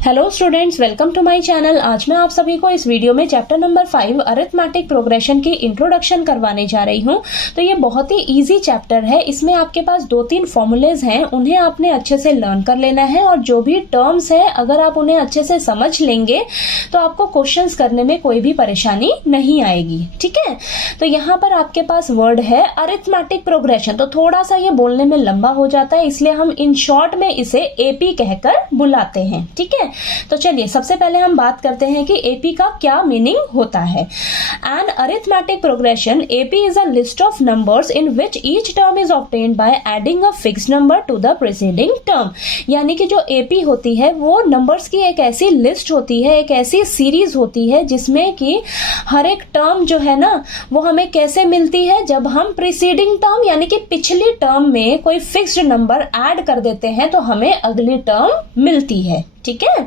Hello students, welcome to my channel. आज मैं आप सभी को इस वीडियो में चैप्टर नंबर 5 अरिथमेटिक प्रोग्रेशन की इंट्रोडक्शन करवाने जा रही हूं। तो ये बहुत ही इजी चैप्टर है। इसमें आपके पास 2-3 फॉर्मूलेज हैं, उन्हें आपने अच्छे से लर्न कर लेना है और जो भी टर्म्स है अगर आप उन्हें अच्छे से समझ लेंगे तो आपको क्वेश्चंस करने में कोई भी परेशानी नहीं आएगी। ठीक है, तो यहाँ पर आपके पास वर्ड है अरिथमेटिक प्रोग्रेशन। तो थोड़ा सा ये बोलने में लंबा हो जाता है, इसलिए हम इन शॉर्ट में इसे एपी कहकर बुलाते हैं। ठीक है, तो चलिए सबसे पहले हम बात करते हैं कि एपी का क्या मीनिंग होता है। An arithmetic progression AP is a list of numbers in which each term is obtained by adding a fixed number to the preceding term. यानी कि जो एपी होती है वो नंबर्स की एक ऐसी लिस्ट होती है, एक ऐसी सीरीज होती है जिसमें कि हर एक टर्म जो है ना वो हमें कैसे मिलती है, जब हम प्रीसीडिंग टर्म यानी कि पिछली टर्म में कोई फिक्स्ड नंबर ऐड कर देते हैं तो हमें अगली टर्म मिलती है। ठीक है,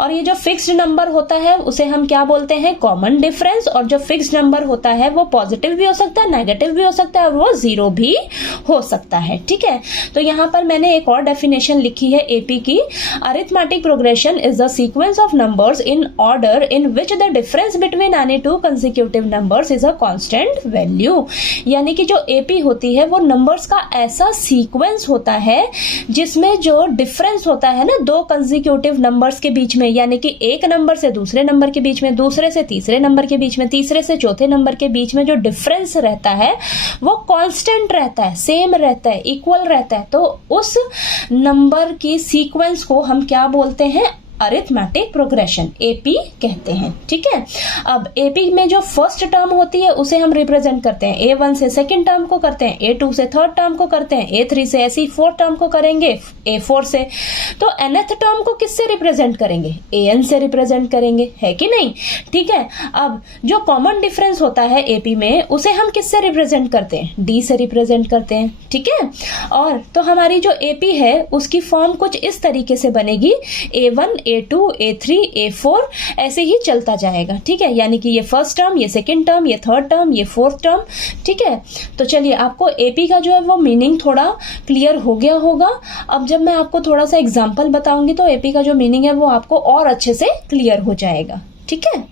और ये जो फिक्स्ड नंबर होता है उसे हम क्या बोलते हैं, कॉमन डिफरेंस। और जो फिक्स्ड नंबर होता है वो पॉजिटिव भी हो सकता है, नेगेटिव भी हो सकता है और वो जीरो भी हो सकता है। ठीक है, तो यहाँ पर मैंने एक और डेफिनेशन लिखी है एपी की। Arithmetic progression is the sequence of numbers in order in which the difference between any two consecutive numbers is a constant value. यानी कि जो एपी होती है वो नंबर्स का ऐसा सीक्वेंस होता है जिसमें जो डिफरेंस होता है ना दो कंसेक्यूटिव नंबर्स के बीच में, यानी कि एक नंबर से दूसरे नंबर के बीच में, दूसरे से तीसरे नंबर के बीच में, तीसरे से चौथे नंबर के बीच में जो डिफरेंस रहता है वो कांस्टेंट रहता है, सेम रहता है, इक्वल रहता है। तो उस नंबर की सीक्वेंस को हम क्या बोलते हैं, अरिथमेटिक प्रोग्रेशन, एपी कहते हैं। ठीक है, अब एपी में जो फर्स्ट टर्म होती है उसे हम रिप्रेजेंट करते हैं, A1 से सेकंड टर्म को करते हैं, A2 से थर्ड टर्म को करते हैं, A3 से ऐसी फोर्थ टर्म को करेंगे, A4 से। तो nth टर्म को किससे रिप्रेजेंट करेंगे, AN से रिप्रेजेंट करेंगे, है कि नहीं। ठीक है, अब जो कॉमन डिफरेंस होता है एपी में उसे हम किससे रिप्रेजेंट करते हैं, D से रिप्रेजेंट करते हैं। ठीक है, और तो हमारी जो एपी है उसकी फॉर्म कुछ इस तरीके से बनेगी, A1 A2 A3 A4 ऐसे ही चलता जाएगा। ठीक है, यानी कि ये फर्स्ट टर्म, ये सेकंड टर्म, ये थर्ड टर्म, ये फोर्थ टर्म। ठीक है, तो चलिए आपको एपी का जो है वो मीनिंग थोड़ा क्लियर हो गया होगा। अब जब मैं आपको थोड़ा सा एग्जांपल बताऊंगी तो एपी का जो मीनिंग है वो आपको और अच्छे से क्लियर हो जाएगा। ठीक है,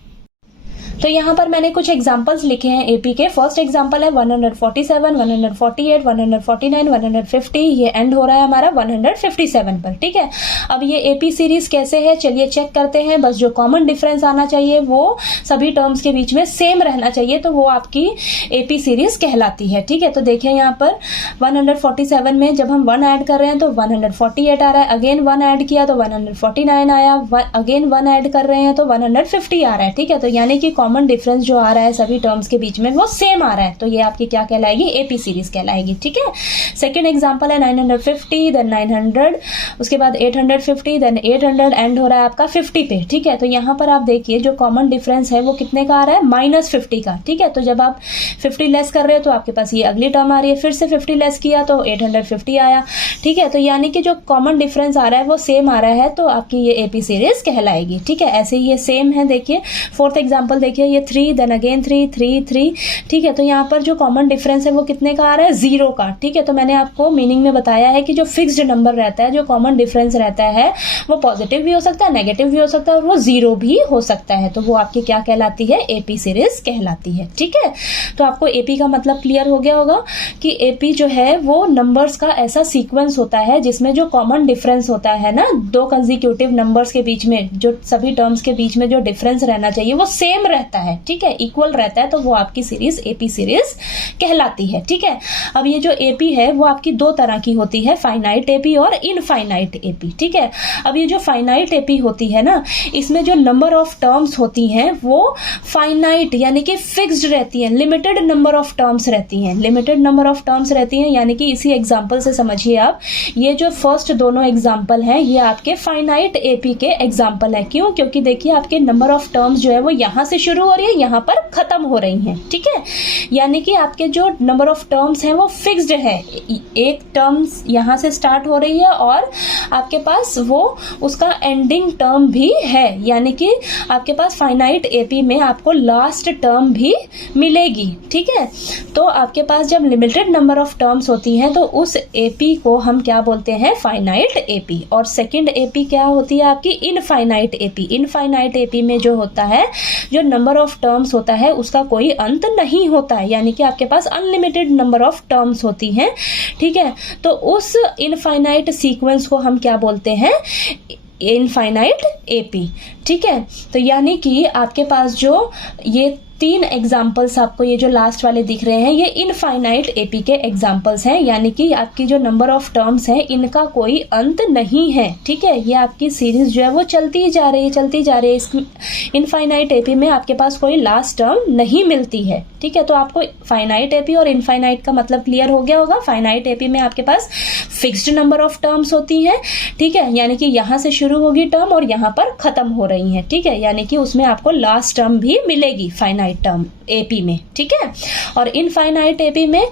तो यहाँ पर मैंने कुछ एग्जांपल्स लिखे हैं एपी के। फर्स्ट एग्जांपल है 147, 148, 149, 150। ये एंड हो रहा है हमारा 157 पर। ठीक है, अब ये एपी सीरीज कैसे है चलिए चेक करते हैं। बस जो कॉमन डिफरेंस आना चाहिए वो सभी टर्म्स के बीच में सेम रहना चाहिए, तो वो आपकी एपी सीरीज कहलाती है। ठीक है, तो देखिए यहाँ पर 147 में जब हम 1 ऐड कर रहे हैं तो 148 आ रहा है, अगेन 1 ऐड किया तो 149 आया, अगेन 1 ऐड कर रहे हैं तो 150 आ रहा है। ठीक है, तो यानी कि कॉमन डिफरेंस जो आ रहा है सभी टर्म्स के बीच में वो सेम आ रहा है, तो ये आपकी क्या कहलाएगी, एपी सीरीज कहलाएगी। ठीक है, सेकंड एग्जांपल है 950, देन 900, उसके बाद 850, देन 800, एंड हो रहा है आपका 50 पे। ठीक है, तो यहाँ पर आप देखिए जो कॉमन डिफरेंस है वो कितने का आ रहा है, -50 का। ठीक है, तो जब आप 50 लेस कर रहे हो तो आपके पास ये अगली टर्म आ रही है, फिर से 50 लेस किया तो 850 आया। ठीक है, तो यानी कि जो कॉमन डिफरेंस आ रहा है वो सेम आ रहा है, तो आपकी ये एपी सीरीज कहलाएगी। ठीक है, ऐसे ही ये सेम है। देखिए फोर्थ एग्जांपल देखिए, ये 3, देन अगेन 3, 3, 3। ठीक है, तो यहाँ पर जो कॉमन डिफरेंस है वो कितने का आ रहा है, 0 का। ठीक है, तो मैंने आपको मीनिंग में बताया है कि जो फिक्स्ड नंबर रहता है, जो कॉमन डिफरेंस रहता है वो पॉजिटिव भी हो सकता है, नेगेटिव भी हो सकता है और वो 0 भी हो सकता है, तो वो आपकी क्या कहलाती है, एपी सीरीज कहलाती है। ठीक है, तो आपको एपी का मतलब क्लियर हो गया होगा कि एपी जो है वो नंबर्स का ऐसा सीक्वेंस होता है जिसमें जो कॉमन डिफरेंस होता है ना दो कंसेक्यूटिव नंबर्स के बीच में, जो सभी टर्म्स के बीच में जो डिफरेंस रहना चाहिए वो सेम रहता है। ठीक है, इक्वल रहता है, तो वो आपकी सीरीज एपी सीरीज कहलाती है। ठीक है, अब ये जो एपी है वो आपकी दो तरह की होती है, फाइनाइट एपी और इनफाइनाइट एपी। ठीक है, अब ये जो फाइनाइट एपी होती है ना इसमें जो नंबर ऑफ टर्म्स होती हैं वो फाइनाइट यानी कि फिक्स्ड रहती हैं, लिमिटेड नंबर ऑफ टर्म्स रहती हैं, लिमिटेड नंबर ऑफ टर्म्स रहती हैं। यानी कि इसी एग्जांपल से समझिए आप, ये जो फर्स्ट दोनों एग्जांपल हैं ये आपके फाइनाइट एपी के एग्जांपल है। क्यों, क्योंकि देखिए आपके नंबर ऑफ टर्म्स जो है वो यहां से शुरू शुरू हो रही है, यहाँ पर खत्म हो रही हैं, ठीक है। यानी कि आपके जो नंबर ऑफ टर्म्स हैं वो फिक्स्ड है, एक टर्म्स यहाँ से स्टार्ट हो रही है और आपके पास वो उसका एंडिंग टर्म भी है, यानी कि आपके पास फाइनाइट एपी में आपको लास्ट टर्म भी मिलेगी, ठीक है। तो आपके पास जब लिमिटेड नंबर ऑफ टर्म्स होती हैं तो उस एपी को हम क्या बोलते हैं, फाइनाइट एपी। और सेकंड एपी क्या होती है आपकी, इनफाइनाइट एपी। इनफाइनाइट एपी में जो होता है, जो नंबर ऑफ टर्म्स होता है उसका कोई अंत नहीं होता है, यानी कि आपके पास अनलिमिटेड नंबर ऑफ टर्म्स होती हैं, ठीक है। तो उस इनफाइनाइट सीक्वेंस को हम क्या बोलते हैं, इनफाइनाइट एपी, ठीक है। तो यानी कि आपके पास जो ये 3 एग्जाम्पल्स आपको ये जो लास्ट वाले दिख रहे हैं, ये इनफाइनाइट एपी के एग्जाम्पल्स हैं, यानी कि आपकी जो नंबर ऑफ टर्म्स हैं इनका कोई अंत नहीं है, ठीक है। ये आपकी सीरीज जो है वो चलती जा रही है, चलती जा रही है। इस इनफाइनाइट एपी में आपके पास कोई लास्ट टर्म नहीं मिलती है, ठीक है। तो आपको फाइनाइट एपी और इनफाइनाइट का मतलब क्लियर हो गया होगा। फाइनाइट एपी में आपके पास फिक्स्ड नंबर ऑफ टर्म्स होती हैं, ठीक है, यानी कि यहाँ से शुरू होगी टर्म और यहाँ पर खत्म हो रही है, ठीक है, यानी कि उसमें आपको लास्ट टर्म भी मिलेगी फाइनाइट टर्म एपी में, ठीक है। और इनफाइनाइट एपी में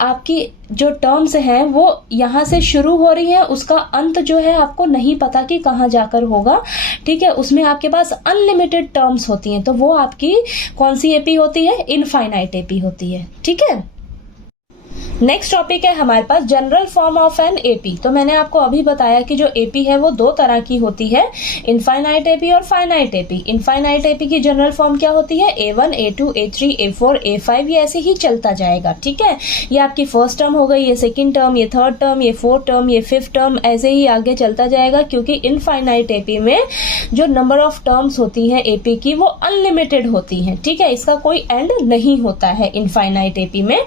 आपकी जो टर्म्स हैं वो यहाँ से शुरू हो रही है, उसका अंत जो है आपको नहीं पता कि कहाँ जाकर होगा, ठीक है। उसमें आपके पास अनलिमिटेड टर्म्स होती हैं, तो वो आपकी कौन सी एपी होती है, इनफाइनाइट एपी होती है, ठीक है। नेक्स्ट टॉपिक है हमारे पास general form of an AP. तो मैंने आपको अभी बताया कि जो एपी है वो 2 तरह की होती है, इनफाइनाइट एपी और फाइनाइट एपी। इनफाइनाइट एपी की जनरल फॉर्म क्या होती है, A1, A2, A3, A4, A5, ये ऐसे ही चलता जाएगा, ठीक है। ये आपकी फर्स्ट टर्म हो गई, ये सेकंड टर्म, ये थर्ड टर्म, ये फोर्थ टर्म, ये फिफ्थ टर्म, ऐसे ही आगे चलता जाएगा, क्योंकि इनफाइनाइट एपी में जो नंबर ऑफ टर्म्स होती है एपी की वो अनलिमिटेड होती है, ठीक है, इसका कोई एंड नहीं होता है इनफाइनाइट एपी में।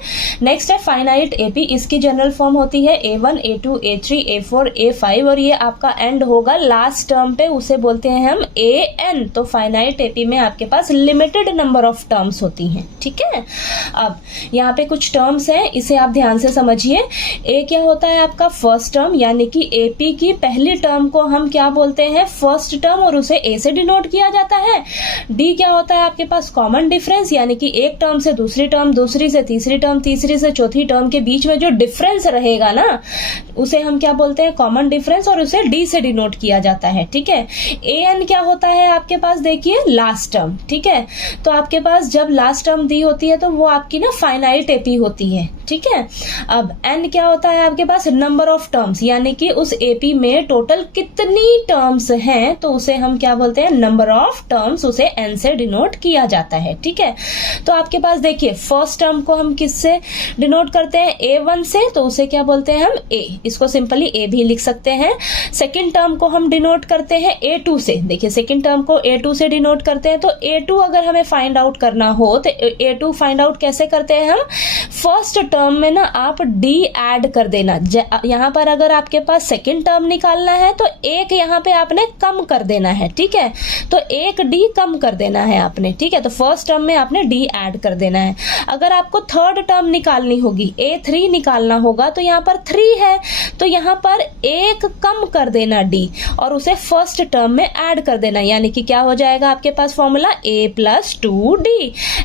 नेक्स्ट है फाइनाइट एपी, इसकी जनरल फॉर्म होती है A1, A2, A3, A4, A5 और ये आपका एंड होगा लास्ट टर्म पे, उसे बोलते हैं हम AN। तो फाइनाइट एपी में आपके पास लिमिटेड नंबर ऑफ टर्म्स होती हैं, ठीक है। अब यहाँ पे कुछ टर्म्स हैं, इसे आप ध्यान से समझिए। ए क्या होता है आपका फर्स्ट टर्म, यानी कि एपी की पहली टर्म को हम क्या बोलते हैं, फर्स्ट टर्म, और उसे ए से डिनोट किया जाता है। डी क्या होता है आपके पास, कॉमन डिफरेंस, यानी कि एक टर्म से दूसरी टर्म, दूसरी से तीसरी टर्म, तीसरी से चौथी टर्म के बीच में जो डिफरेंस रहेगा ना उसे हम क्या बोलते हैं, कॉमन डिफरेंस, और उसे डी से डिनोट किया जाता है, ठीक है। एन क्या होता है आपके पास, देखिए लास्ट टर्म, ठीक है। तो आपके पास जब लास्ट टर्म दी होती है तो वो आपकी ना फाइनाइट एपी होती है, ठीक है। अब एन क्या होता है आपके पास, नंबर ऑफ टर्म्स, यानी कि उस एपी में टोटल कितनी टर्म्स हैं तो उसे हम क्या बोलते हैं, नंबर ऑफ टर्म्स, उसे एन से डिनोट किया जाता है, ठीक है। तो आपके पास देखिए फर्स्ट टर्म को हम किससे डिनोट करते हैं, A1 से, तो उसे क्या बोलते हैं हम A, इसको सिंपली A भी लिख सकते हैं। सेकंड टर्म को हम डिनोट करते हैं A2 से, देखिए सेकंड टर्म को A2 से डिनोट करते हैं। तो A2 अगर हमें फाइंड आउट करना हो तो A2 फाइंड आउट कैसे करते हैं हम, फर्स्ट टर्म में ना आप D ऐड कर देना। यहाँ पर अगर आपके पास सेकंड टर्म निकालना है तो एक यहाँ पे आपने कम कर देना है, ठीक है। तो एक D कम कर देना है आपने, ठीक है। तो फर्स्ट टर्म में आपने D ऐड कर देना है। अगर आपको थर्ड टर्म निकालनी होगी, A3 निकालना होगा, तो यहाँ पर 3 है, तो यहाँ पर एक कम कर देना D और उसे फर्स्ट टर्म में ऐड कर देना, यानी कि क्या हो जाएगा आपके पास फॉर्मूला A + 2D।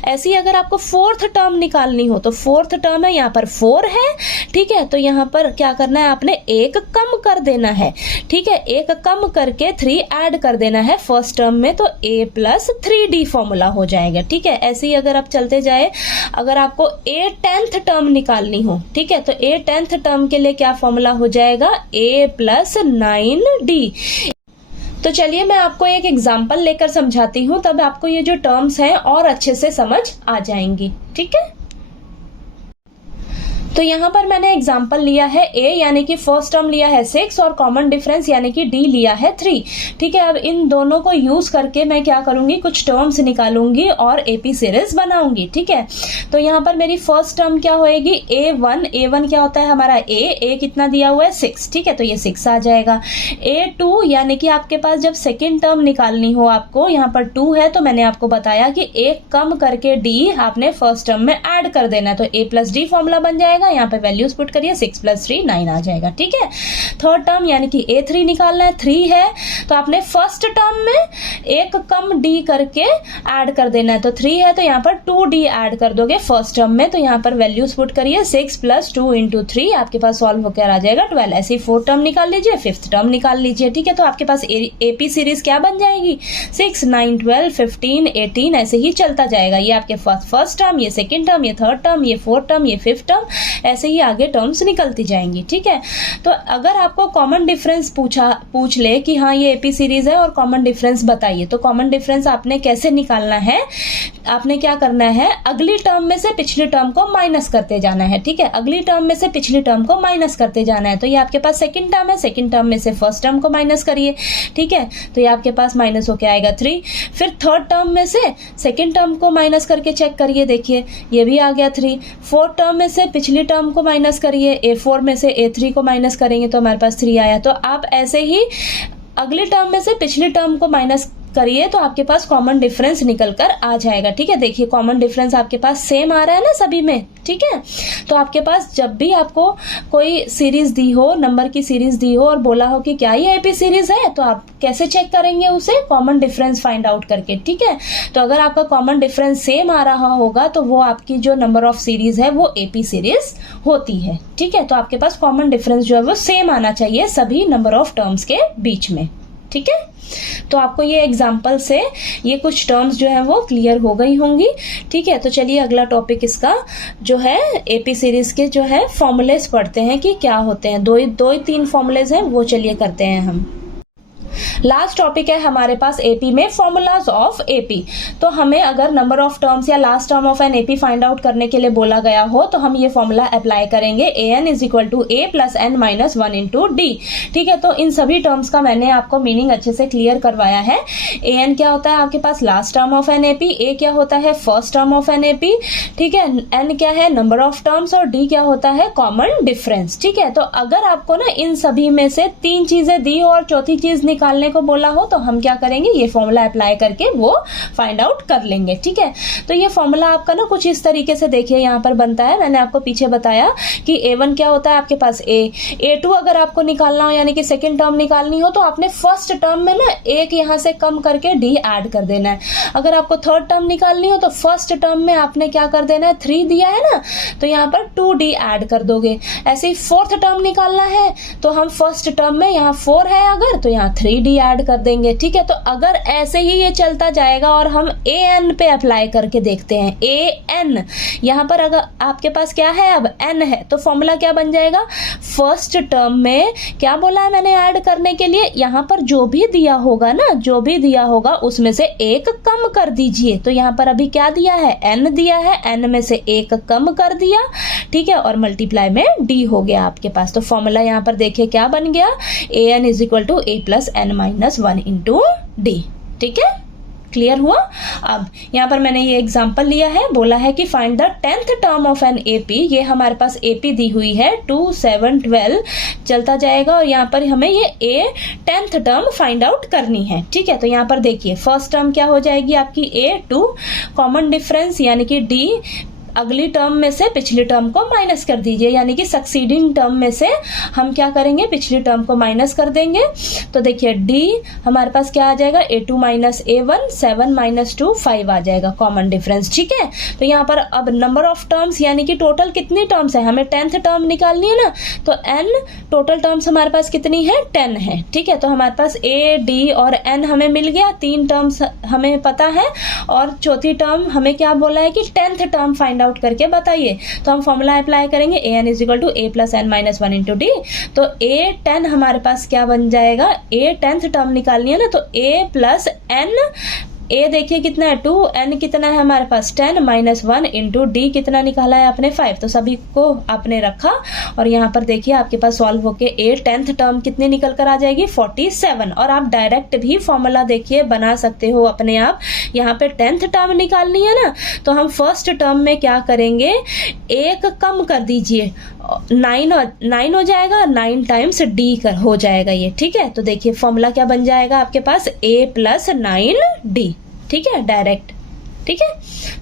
ऐसी अगर आपको फोर्थ टर्म निकालनी हो तो फोर्थ टर्म है, यहाँ पर 4 है, ठीक है। तो यहाँ पर क्या करना है, आपने एक कम कर देना है, ठीक है। एक कम करके 3 ऐड कर देना है फर्स्ट टर्म में, तो A + 3D फॉर्मूला हो जाएगा, ठीक है। ऐसे ही अगर आप चलते जाए, अगर आपको A 10th टर्म निकालनी हो, ठीक है, तो A 10th टर्म के लिए क्या फॉर्मूला हो जाएगा, A + 9D। तो चलिए मैं आपको एक एग्जाम्पल लेकर समझाती हूँ, तब आपको ये जो टर्म्स हैं और अच्छे से समझ आ जाएंगी, ठीक है। तो यहाँ पर मैंने एग्जाम्पल लिया है A, यानी कि फर्स्ट टर्म लिया है 6 और कॉमन डिफरेंस यानी कि D लिया है 3, ठीक है। अब इन दोनों को यूज करके मैं क्या करूंगी, कुछ टर्म्स निकालूंगी और एपी सीरीज बनाऊंगी, ठीक है। तो यहाँ पर मेरी फर्स्ट टर्म क्या होएगी, A1 क्या होता है हमारा A कितना दिया हुआ है 6, ठीक है, तो ये 6 आ जाएगा। A2 यानी कि आपके पास जब सेकेंड टर्म निकालनी हो आपको, यहाँ पर 2 है, तो मैंने आपको बताया कि एक कम करके D आपने फर्स्ट टर्म में ऐड कर देना है, तो A + D फॉर्मूला बन जाएगा। जाएगा, यहाँ पे वैल्यूज पुट करिए 6 + 3 9 आ जाएगा। ठीक है, थर्ड टर्म यानी कि A3 निकालना है, 3 है तो आपने फर्स्ट टर्म में एक कम D करके ऐड कर देना है, तो 3 है तो यहाँ पर 2D ऐड कर दोगे फर्स्ट टर्म में, तो यहाँ पर वैल्यूज पुट करिए 6 + 2 × 3 आपके पास सॉल्व होकर आ जाएगा 12। ऐसे ही फोर्थ टर्म निकाल लीजिए, फिफ्थ टर्म निकाल लीजिए। ठीक है, तो आपके पास AP सीरीज क्या बन जाएगी 6 9 12 15 18 ऐसे ही चलता जाएगा। ये आपके फर्स्ट टर्म, ये सेकंड टर्म, ये थर्ड टर्म, ये फोर्थ टर्म, ये फिफ्थ टर्म, ऐसे ही आगे टर्म्स निकलती जाएंगी। ठीक है, तो अगर आपको कॉमन डिफरेंस पूछ ले कि हाँ ये AP सीरीज है और कॉमन डिफरेंस बताइए, तो कॉमन डिफरेंस आपने कैसे निकालना है, आपने क्या करना है, अगली टर्म में से पिछली टर्म को माइनस करते जाना है। ठीक है, अगली टर्म में से पिछली टर्म को माइनस करते जाना है। तो ये आपके पास सेकंड टर्म है, सेकंड टर्म में से फर्स्ट टर्म को माइनस करिए। ठीक है, तो ये आपके पास माइनस होके आएगा 3। फिर थर्ड टर्म में से सेकंड टर्म को माइनस करके चेक करिए, देखिए ये भी आ गया 3। फोर्थ टर्म में से पिछली टर्म को माइनस करिए, A4 में से A3 को माइनस करेंगे तो हमारे पास 3 आया। तो आप ऐसे ही अगली टर्म में से पिछली टर्म को माइनस करिए तो आपके पास कॉमन डिफरेंस निकल कर आ जाएगा। ठीक है, देखिए कॉमन डिफरेंस आपके पास सेम आ रहा है ना सभी में। ठीक है, तो आपके पास जब भी आपको कोई सीरीज दी हो, नंबर की सीरीज दी हो और बोला हो कि क्या ये AP सीरीज है, तो आप कैसे चेक करेंगे उसे, कॉमन डिफरेंस फाइंड आउट करके। ठीक है, तो अगर आपका कॉमन डिफरेंस सेम आ रहा होगा तो वो आपकी जो नंबर ऑफ सीरीज है वो AP सीरीज होती है। ठीक है, तो आपके पास कॉमन डिफरेंस जो है वो सेम आना चाहिए सभी नंबर ऑफ टर्म्स के बीच में। ठीक है, तो आपको ये एग्जाम्पल से ये कुछ टर्म्स जो है वो क्लियर हो गई होंगी। ठीक है, तो चलिए अगला टॉपिक इसका जो है AP सीरीज के जो है फॉर्मूलेस पढ़ते हैं कि क्या होते हैं। दो ही 3 फॉर्मूलेस हैं, वो चलिए करते हैं हम। लास्ट टॉपिक है हमारे पास AP में फॉर्मूलाज ऑफ AP। तो हमें अगर नंबर ऑफ टर्म्स या last term of an AP find out करने के लिए बोला गया हो तो हम ये फॉर्मूला अप्लाई करेंगे, AN = A + N - 1 × D। ठीक है, तो इन सभी टर्म्स का मैंने आपको मीनिंग अच्छे से क्लियर करवाया है। AN क्या होता है आपके पास last term of an AP, A क्या होता है first term of an AP, ठीक है, N क्या है नंबर ऑफ टर्म्स और D क्या होता है कॉमन डिफरेंस। ठीक है, तो अगर आपको ना इन सभी में से 3 चीजें दी हो और चौथी चीज निकालने को बोला हो तो हम क्या करेंगे, ये फॉर्मूला अप्लाई करके वो फाइंड आउट कर लेंगे। ठीक है, तो ये फॉर्मूला आपका ना कुछ इस तरीके से देखिए यहाँ पर बनता है। मैंने आपको पीछे बताया कि A1 क्या होता है आपके पास A, A2 अगर आपको निकालना हो यानी कि सेकंड टर्म निकालनी हो तो आपने फर्स्ट टर्म में ना एक यहाँ से कम करके D ऐड कर देना है। अगर आपको थर्ड टर्म निकालनी हो तो फर्स्ट टर्म में आपने क्या कर देना है, 3 दिया है ना, तो यहाँ पर 2D ऐड कर दोगे। ऐसे ही फोर्थ टर्म निकालना है तो हम फर्स्ट टर्म में यहाँ 4 है अगर, तो यहाँ 3D ऐड कर देंगे। ठीक है, तो अगर ऐसे ही ये चलता जाएगा और हम AN पे अप्लाई करके देखते हैं, AN यहाँ पर अगर आपके पास क्या है अब N है तो फॉर्मूला क्या बन जाएगा, फर्स्ट टर्म में क्या बोला है मैंने ऐड करने के लिए, यहाँ पर जो भी दिया होगा ना, जो भी दिया होगा उसमें से एक कम कर दीजिए। तो यहाँ पर अभी क्या दिया है, N दिया है, N में से एक कम कर दिया। ठीक है, और मल्टीप्लाई में D हो गया आपके पास। तो फॉर्मूला यहाँ पर देखिए क्या बन गया, AN = A + N - 1 × D। ठीक है, क्लियर हुआ। अब यहाँ पर मैंने ये एग्जांपल लिया है, बोला है कि find the 10th term of an AP। ये हमारे पास AP दी हुई है 2 7 12 चलता जाएगा और यहाँ पर हमें ये 10th टर्म फाइंड आउट करनी है। ठीक है, तो यहाँ पर देखिए फर्स्ट टर्म क्या हो जाएगी आपकी A2, कॉमन डिफरेंस यानी कि D, अगली टर्म में से पिछली टर्म को माइनस कर दीजिए, यानी कि सक्सीडिंग टर्म में से हम क्या करेंगे, पिछली टर्म को माइनस कर देंगे। तो देखिए D हमारे पास क्या आ जाएगा, A2 - A1 7 - 2 5 आ जाएगा कॉमन डिफरेंस। ठीक है, तो यहाँ पर अब नंबर ऑफ टर्म्स यानी कि टोटल कितनी टर्म्स है, हमें 10th टर्म निकालनी है ना, तो N टोटल टर्म्स हमारे पास कितनी है, 10 है। ठीक है, तो हमारे पास A, D और N हमें मिल गया, 3 टर्म्स हमें पता है और चौथी टर्म हमें क्या बोला है कि 10th टर्म फाइंड आउट करके बताइए। तो हम फॉर्मूला अप्लाई करेंगे, AN = A + N - 1 × D। तो A10 हमारे पास क्या बन जाएगा, A 10th टर्म निकालनी है ना, तो A + N, A देखिए कितना है 2, N कितना है हमारे पास 10 - 1 × D कितना निकाला है आपने 5। तो सभी को आपने रखा और यहाँ पर देखिए आपके पास सॉल्व होके A 10th टर्म कितनी निकल कर आ जाएगी 47। और आप डायरेक्ट भी फॉर्मूला देखिए बना सकते हो अपने आप। यहाँ पे 10th टर्म निकालनी है ना, तो हम फर्स्ट टर्म में क्या करेंगे, एक कम कर दीजिए, 9 हो जाएगा, 9 टाइम्स D कर हो जाएगा ये। ठीक है, तो देखिए फॉर्मूला क्या बन जाएगा आपके पास A + 9D। ठीक है, डायरेक्ट ठीक है।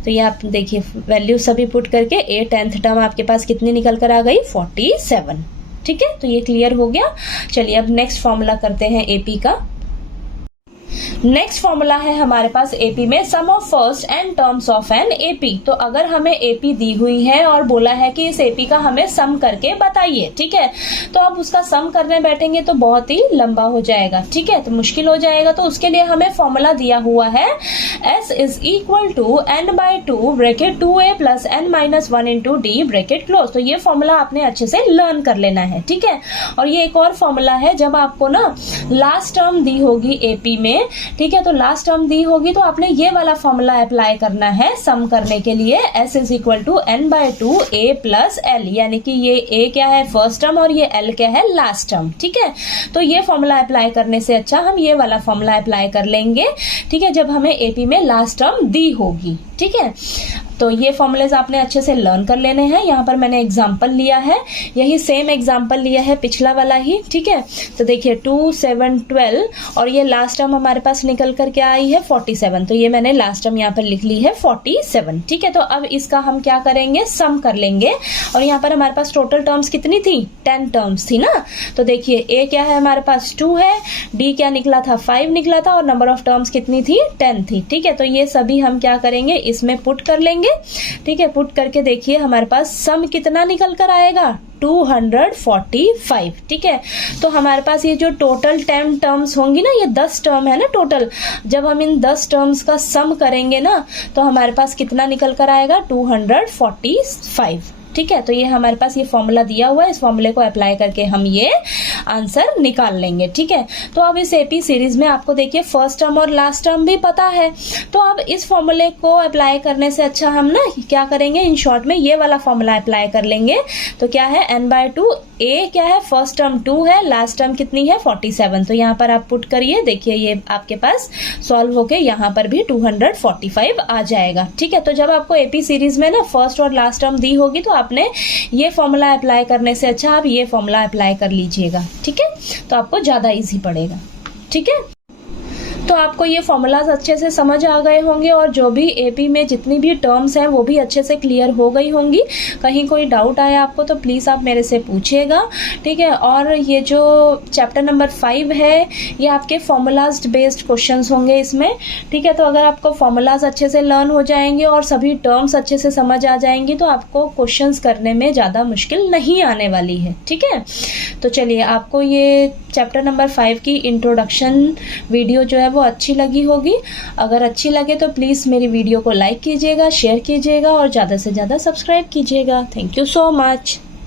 तो ये आप देखिए वैल्यू सभी पुट करके ए 10th टर्म आपके पास कितनी निकल कर आ गई 47। ठीक है, तो ये क्लियर हो गया। चलिए अब नेक्स्ट फॉर्मूला करते हैं एपी का। नेक्स्ट फॉर्मूला है हमारे पास एपी में sum of first and terms of an AP. तो अगर हमें एपी दी हुई है और बोला है कि इस एपी का हमें सम करके बताइए, ठीक है, तो अब उसका सम करने बैठेंगे तो बहुत ही लंबा हो जाएगा, ठीक है, तो मुश्किल हो जाएगा। तो उसके लिए हमें फॉर्मूला दिया हुआ है s is equal to n/2 bracket 2a plus n-1 into d bracket close. तो ये फॉर्मूला आपने अच्छे से लर्न कर लेना है, ठीक है। और ये एक और फॉर्मूला है, जब आपको ना लास्ट टर्म दी होगी एपी में, ठीक है, तो लास्ट टर्म दी होगी तो आपने ये वाला फॉर्मूला अप्लाई करना है सम करने के लिए। s is equal to n/2 a plus l, यानी कि ये a क्या है फर्स्ट टर्म और ये l क्या है लास्ट टर्म, ठीक है। तो ये फॉर्मूला अप्लाई करने से अच्छा हम ये वाला फॉर्मूला अप्लाई कर लेंगे, ठीक है, जब हमें एपी में लास्ट टर्म दी होगी, ठीक है। तो ये फॉर्मूलेज आपने अच्छे से लर्न कर लेने हैं। यहाँ पर मैंने एग्जाम्पल लिया है, यही सेम एग्जाम्पल लिया है पिछला वाला ही, ठीक है। तो देखिए 2, 7, 12 और ये लास्ट टर्म हमारे पास निकल कर क्या आई है 47। तो ये मैंने लास्ट टर्म यहाँ पर लिख ली है 47, ठीक है। तो अब इसका हम क्या करेंगे सम कर लेंगे। और यहाँ पर हमारे पास टोटल टर्म्स कितनी थी 10 टर्म्स थी ना। तो देखिए ए क्या है हमारे पास 2 है, डी क्या निकला था 5 निकला था और नंबर ऑफ टर्म्स कितनी थी 10 थी, ठीक है। तो ये सभी हम क्या करेंगे इसमें पुट कर लेंगे, ठीक है। पुट करके देखिए हमारे पास सम कितना निकल कर आएगा 245, ठीक है। तो हमारे पास ये जो टोटल 10 टर्म्स होंगी ना, ये 10 टर्म है ना टोटल, जब हम इन 10 टर्म्स का सम करेंगे ना तो हमारे पास कितना निकल कर आएगा 245, ठीक है। तो ये हमारे पास ये फॉर्मूला दिया हुआ है, इस फॉर्मूले को अप्लाई करके हम ये आंसर निकाल लेंगे, ठीक है। तो अब इस एपी सीरीज में आपको देखिए फर्स्ट टर्म और लास्ट टर्म भी पता है, तो अब इस फॉर्मूले को अप्लाई करने से अच्छा हम ना क्या करेंगे इन शॉर्ट में ये वाला फॉर्मूला अप्लाई कर लेंगे। तो क्या है n/2, a क्या है फर्स्ट टर्म 2 है, लास्ट टर्म कितनी है 47। तो यहाँ पर आप पुट करिए, देखिए ये आपके पास सॉल्व होके यहाँ पर भी 245 आ जाएगा, ठीक है। तो जब आपको एपी सीरीज में ना फर्स्ट और लास्ट टर्म दी होगी तो आपने ये फॉर्मूला अप्लाई करने से अच्छा आप ये फॉर्मूला अप्लाई कर लीजिएगा, ठीक है। तो आपको ज्यादा इजी पड़ेगा, ठीक है। तो आपको ये फॉर्मूलाज अच्छे से समझ आ गए होंगे और जो भी एपी में जितनी भी टर्म्स हैं वो भी अच्छे से क्लियर हो गई होंगी। कहीं कोई डाउट आया आपको तो प्लीज़ आप मेरे से पूछिएगा, ठीक है। और ये जो चैप्टर नंबर 5 है ये आपके फॉर्मूलाज बेस्ड क्वेश्चंस होंगे इसमें, ठीक है। तो अगर आपको फॉर्मूलाज अच्छे से लर्न हो जाएंगे और सभी टर्म्स अच्छे से समझ आ जाएंगी तो आपको क्वेश्चंस करने में ज़्यादा मुश्किल नहीं आने वाली है, ठीक है। तो चलिए आपको ये चैप्टर नंबर 5 की इंट्रोडक्शन वीडियो जो है वो अच्छी लगी होगी। अगर अच्छी लगे तो प्लीज़ मेरी वीडियो को लाइक कीजिएगा, शेयर कीजिएगा और ज़्यादा से ज़्यादा सब्सक्राइब कीजिएगा। Thank you so much.